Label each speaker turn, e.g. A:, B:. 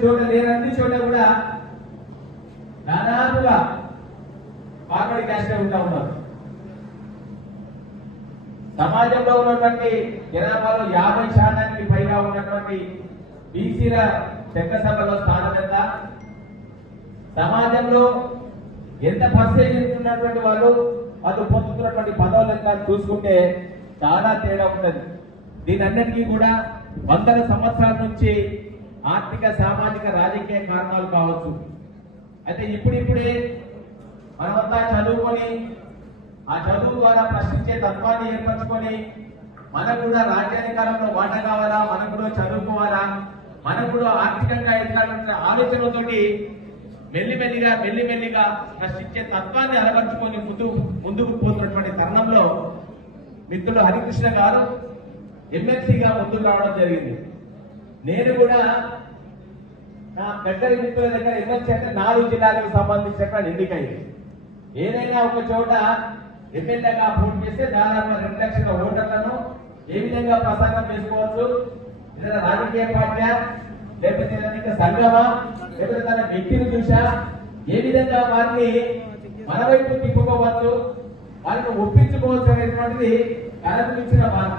A: చోట లేనన్ని చోట కూడా దాదాపుగా ఫార్వర్డ్ క్యాస్ట్ ఉంటా ఉన్నారు. సమాజంలో ఉన్నటువంటి జనాభాలో యాభై శాతానికి పైగా ఉన్నటువంటి బీసీల చట్టసభలో స్థానం ఎంత? సమాజంలో ఎంత పర్సెంటేజ్ ఉన్నటువంటి వాళ్ళు వాళ్ళు పొందుతున్నటువంటి పదవులు ఎంత చూసుకుంటే చాలా తేడా ఉంటుంది దీనన్నిటికీ కూడా వందల సంవత్సరాల నుంచి ఆర్థిక సామాజిక రాజకీయ కారణాలు కావచ్చు. అయితే ఇప్పుడిప్పుడే మనమంతా చదువుకొని ఆ చదువు ద్వారా ప్రశ్నించే తత్వాన్ని ఏర్పరచుకొని మనకు కూడా రాజ్యాధికారంలో వాటా కావాలా మనకు కూడా చదువుకోవాలా మనకు కూడా ఆర్థికంగా ఎదగాలనే ఆలోచనతోటి మెల్లిమెల్లిగా మెల్లిమెల్లిగా ప్రశ్నించే తత్వాన్ని అలవర్చుకొని ముందు ముందుకు పోతున్నటువంటి తరుణంలో మిత్రుడు హరికృష్ణ గారు ఎమ్మెల్సీగా ముందుకు రావడం జరిగింది. నేను కూడా దగ్గర మిత్రుల దగ్గర ఎమ్మెల్సీ అంటే నాలుగు జిల్లాలకు సంబంధించినటువంటి ఎన్నికైంది ఏదైనా ఒక చోట ఎమ్మెల్యేగా పోటీ చేస్తే దాదాపు రెండు లక్షల ఓటర్లను ఏ విధంగా ప్రసారం చేసుకోవచ్చు? ఏదైనా రాజకీయ పార్టీ లేకపోతే సంఘమా? లేకపోతే తన వ్యక్తిని చూసా? ఏ విధంగా వారిని మన వైపు తిప్పుకోవచ్చు? వారిని ఒప్పించుకోవచ్చు అనేటువంటిది కలపించిన బాధ